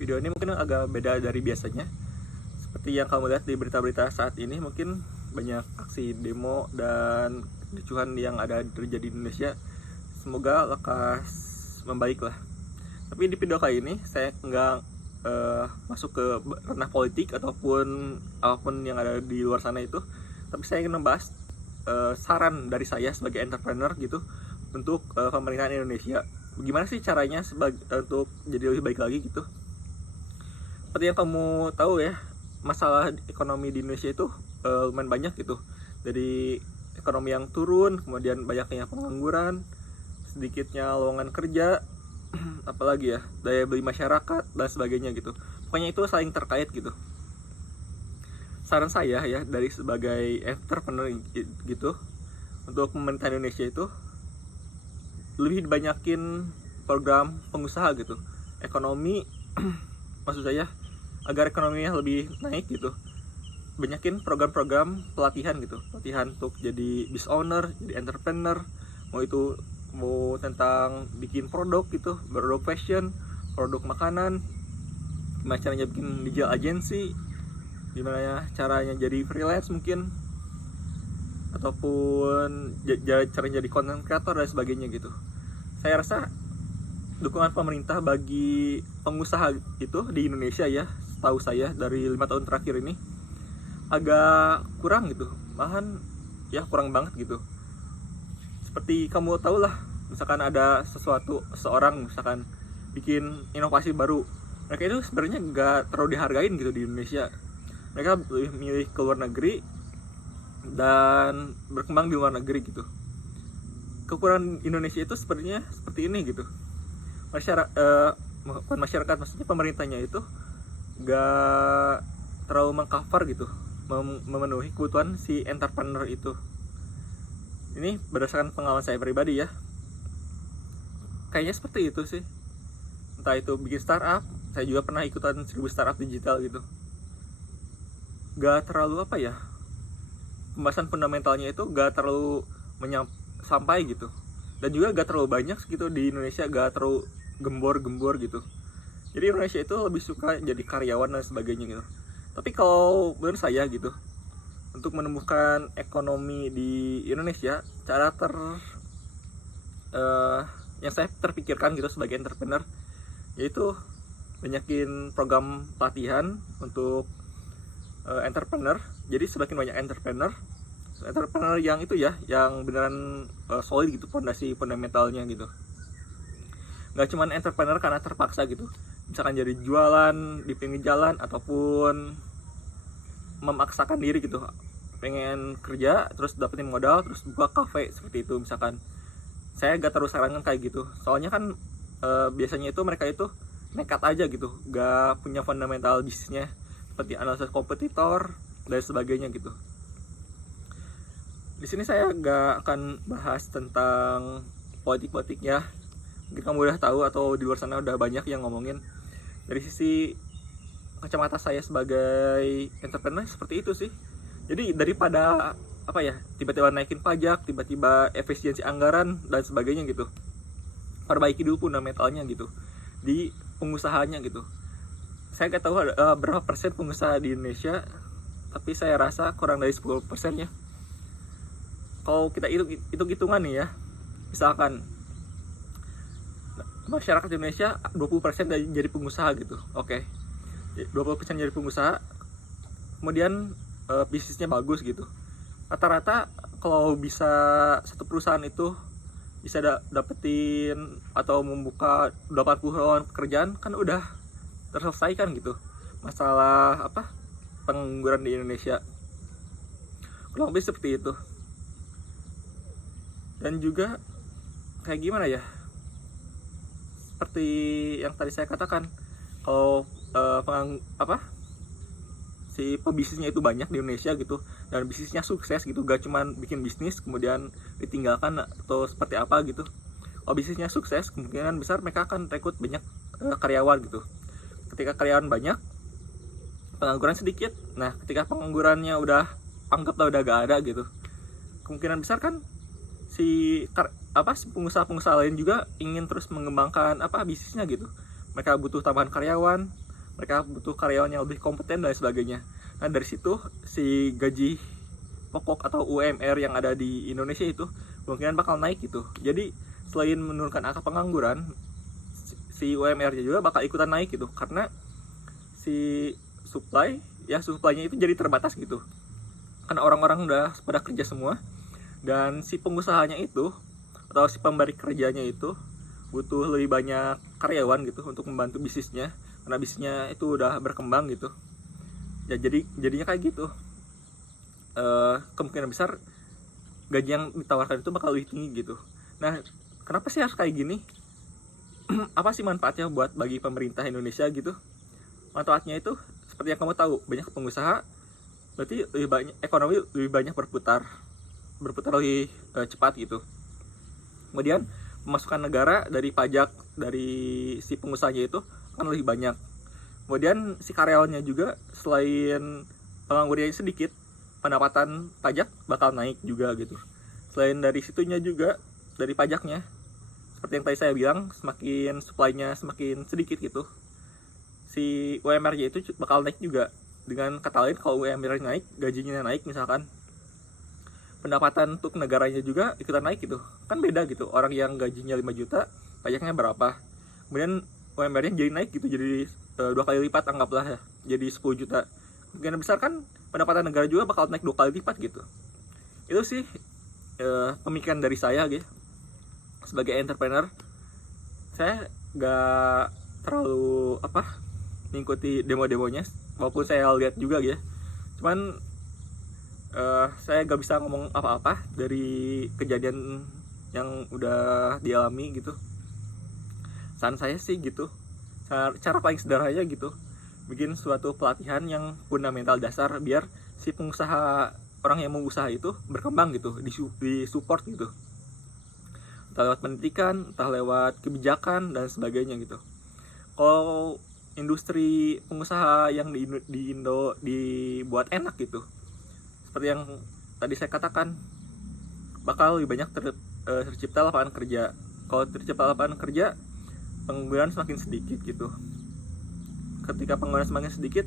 Video ini mungkin agak beda dari biasanya. Seperti yang kamu lihat di berita-berita saat ini, mungkin banyak aksi demo dan kericuhan yang ada terjadi di Indonesia. Semoga lekas membaik lah. Tapi di video kali ini saya nggak masuk ke ranah politik ataupun apapun yang ada di luar sana itu. Tapi saya ingin membahas saran dari saya sebagai entrepreneur gitu untuk pemerintahan Indonesia. Bagaimana sih caranya untuk jadi lebih baik lagi gitu. Seperti yang kamu tahu ya, masalah ekonomi di Indonesia itu lumayan banyak gitu. Dari ekonomi yang turun, kemudian banyaknya pengangguran, sedikitnya lowongan kerja, apalagi ya, daya beli masyarakat dan sebagainya gitu. Pokoknya itu saling terkait gitu. Saran saya ya dari sebagai entrepreneur gitu, untuk pemerintah Indonesia itu lebih dibanyakin program pengusaha gitu. Ekonomi maksud saya agar ekonominya lebih naik gitu, banyakin program-program pelatihan gitu, pelatihan untuk jadi business owner, jadi entrepreneur, mau tentang bikin produk gitu, produk fashion, produk makanan, gimana caranya bikin digital agency, gimana caranya jadi freelance mungkin, ataupun caranya jadi content creator dan sebagainya gitu. Saya rasa dukungan pemerintah bagi pengusaha itu di Indonesia ya, setahu saya dari 5 tahun terakhir ini agak kurang gitu, malahan ya kurang banget gitu. Seperti kamu tahu lah, misalkan ada seseorang misalkan bikin inovasi baru, mereka itu sebenarnya nggak terlalu dihargain gitu di Indonesia. Mereka lebih milih ke luar negeri dan berkembang di luar negeri gitu. Kekurangan Indonesia itu sepertinya seperti ini gitu. Masyarakat maksudnya pemerintahnya itu gak terlalu mengcover gitu, memenuhi kebutuhan si entrepreneur itu. Ini berdasarkan pengalaman saya pribadi ya, kayaknya seperti itu sih. Entah itu bikin startup, saya juga pernah ikutan 1000 startup digital gitu. Gak terlalu apa ya, pembahasan fundamentalnya itu gak terlalu sampai gitu, dan juga gak terlalu banyak gitu di Indonesia, gak terlalu gembor gitu. Jadi Indonesia itu lebih suka jadi karyawan dan sebagainya gitu. Tapi kalau menurut saya gitu, untuk menumbuhkan ekonomi di Indonesia, cara yang saya terpikirkan gitu sebagai entrepreneur, yaitu banyakin program pelatihan untuk entrepreneur. Jadi semakin banyak entrepreneur yang itu ya, yang beneran solid gitu fondasi fundamentalnya gitu. Nggak cuma entrepreneur karena terpaksa gitu, misalkan jadi jualan di pinggir jalan ataupun memaksakan diri gitu, pengen kerja terus dapetin modal terus buka kafe seperti itu misalkan. Saya gak terus sarankan kayak gitu, soalnya kan biasanya itu mereka itu nekat aja gitu, gak punya fundamental bisnisnya seperti analisis kompetitor dan sebagainya gitu. Di sini saya gak akan bahas tentang politik ya, mungkin kamu udah tahu atau di luar sana udah banyak yang ngomongin. Dari sisi kacamata saya sebagai entrepreneur seperti itu sih. Jadi daripada apa ya, tiba-tiba naikin pajak, tiba-tiba efisiensi anggaran dan sebagainya gitu, perbaiki dulu fundamentalnya gitu di pengusahanya gitu. Saya nggak tahu ada berapa persen pengusaha di Indonesia, tapi saya rasa kurang dari 10% ya. Kalau kita hitung-hitungan nih ya, misalkan masyarakat Indonesia 20% dari jadi pengusaha gitu. Oke. 20% jadi pengusaha. Kemudian bisnisnya bagus gitu. Rata-rata kalau bisa satu perusahaan itu bisa dapetin atau membuka 80 lowongan pekerjaan, kan udah terselesaikan gitu masalah apa pengangguran di Indonesia. Kurang lebih seperti itu. Dan juga kayak gimana ya, seperti yang tadi saya katakan, kalau si pebisnisnya itu banyak di Indonesia gitu, dan bisnisnya sukses gitu, gak cuman bikin bisnis kemudian ditinggalkan atau seperti apa gitu. Kalau bisnisnya sukses, kemungkinan besar mereka akan rekrut banyak karyawan gitu. Ketika karyawan banyak, pengangguran sedikit. Nah, ketika penganggurannya anggaplah udah gak ada gitu, kemungkinan besar kan si pengusaha-pengusaha lain juga ingin terus mengembangkan bisnisnya gitu. Mereka butuh tambahan karyawan, mereka butuh karyawan yang lebih kompeten dan sebagainya. Nah dari situ si gaji pokok atau UMR yang ada di Indonesia itu kemungkinan bakal naik gitu. Jadi selain menurunkan angka pengangguran, si UMR-nya juga bakal ikutan naik gitu, karena si supply-nya itu jadi terbatas gitu, karena orang-orang udah pada kerja semua, dan si pengusahanya itu atau si pemberi kerjanya itu butuh lebih banyak karyawan gitu untuk membantu bisnisnya, karena bisnisnya itu udah berkembang gitu ya. Jadinya kayak gitu, kemungkinan besar gaji yang ditawarkan itu bakal lebih tinggi gitu. Nah kenapa sih harus kayak gini? Apa sih manfaatnya buat bagi pemerintah Indonesia gitu? Manfaatnya itu seperti yang kamu tahu, banyak pengusaha, berarti lebih banyak ekonomi, lebih banyak berputar lebih cepat gitu. Kemudian pemasukan negara dari pajak dari si pengusahanya itu akan lebih banyak. Kemudian si karyawannya juga, selain penganggurannya sedikit, pendapatan pajak bakal naik juga gitu. Selain dari situnya juga, dari pajaknya, seperti yang tadi saya bilang, semakin supply-nya semakin sedikit gitu, si UMR-nya itu bakal naik juga. Dengan kata lain, kalau UMR naik, gajinya naik misalkan, pendapatan untuk negaranya juga ikutan naik gitu. Kan beda gitu, orang yang gajinya 5 juta, pajaknya berapa, kemudian UMR-nya jadi naik gitu, jadi 2 kali lipat anggaplah ya, jadi 10 juta. Kemungkinan besar kan pendapatan negara juga bakal naik 2 kali lipat gitu. Itu sih pemikiran dari saya gitu. Sebagai entrepreneur, saya gak terlalu mengikuti demo-demonya, walaupun saya lihat juga ya. Cuman saya gak bisa ngomong apa-apa dari kejadian yang udah dialami gitu. Saran saya sih gitu, cara paling sederhananya gitu, bikin suatu pelatihan yang fundamental dasar biar si pengusaha, orang yang mau usaha itu berkembang gitu, disupport gitu, entah lewat pendidikan, entah lewat kebijakan dan sebagainya gitu. Kalau industri pengusaha yang di Indo dibuat enak gitu, seperti yang tadi saya katakan, bakal lebih banyak tercipta lapangan kerja. Kalau tercipta lapangan kerja, pengangguran semakin sedikit gitu. Ketika pengangguran semakin sedikit,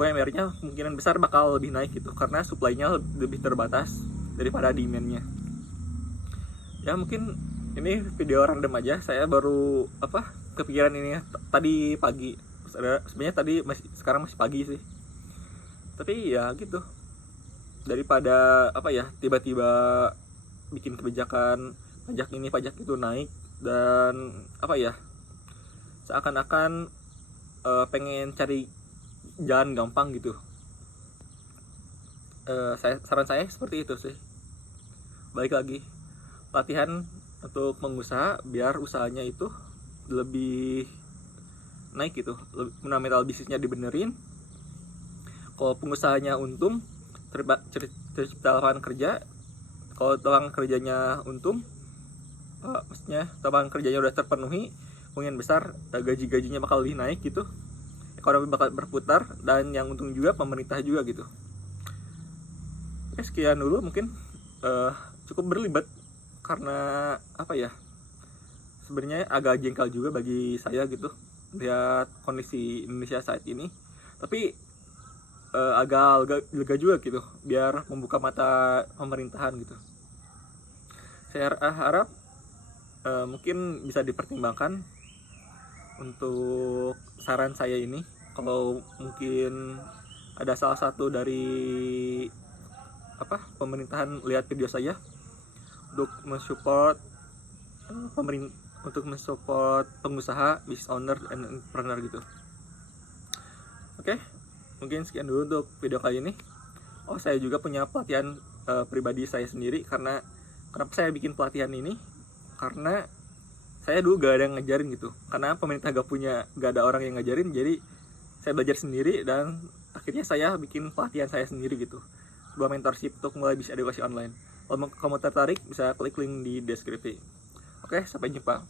UMR-nya kemungkinan besar bakal lebih naik gitu, karena supply-nya lebih terbatas daripada demand-nya. Ya mungkin ini video random aja, saya baru kepikiran ini tadi pagi. Sebenarnya sekarang masih pagi sih. Tapi ya gitu, daripada tiba-tiba bikin kebijakan pajak ini pajak itu naik, dan seakan-akan pengen cari jalan gampang gitu. Saran saya seperti itu sih. Balik lagi, latihan untuk pengusaha biar usahanya itu lebih naik gitu, fundamental bisnisnya dibenerin. Kalau pengusahanya untung, tercipta lapangan kerja. Kalau lapangan kerjanya untung, maksudnya lapangan kerjanya udah terpenuhi, kemungkinan besar gaji-gajinya bakal lebih naik gitu, ekonomi bakal berputar, dan yang untung juga pemerintah juga gitu. Oke, sekian dulu mungkin, cukup berlibat karena sebenarnya agak jengkel juga bagi saya gitu lihat kondisi Indonesia saat ini, tapi agak lega juga gitu biar membuka mata pemerintahan gitu. Saya harap mungkin bisa dipertimbangkan untuk saran saya ini. Kalau mungkin ada salah satu dari pemerintahan lihat video saya, untuk mensupport pengusaha, business owner, and entrepreneur gitu. Oke, mungkin sekian dulu untuk video kali ini. Saya juga punya pelatihan pribadi saya sendiri. Kenapa saya bikin pelatihan ini? Karena saya dulu gak ada yang ngajarin gitu, karena pemerintah gak ada orang yang ngajarin, jadi saya belajar sendiri, dan akhirnya saya bikin pelatihan saya sendiri gitu, sebuah mentorship untuk mulai bisnis edukasi online. Kalau kamu tertarik, bisa klik link di deskripsi. Oke, sampai jumpa.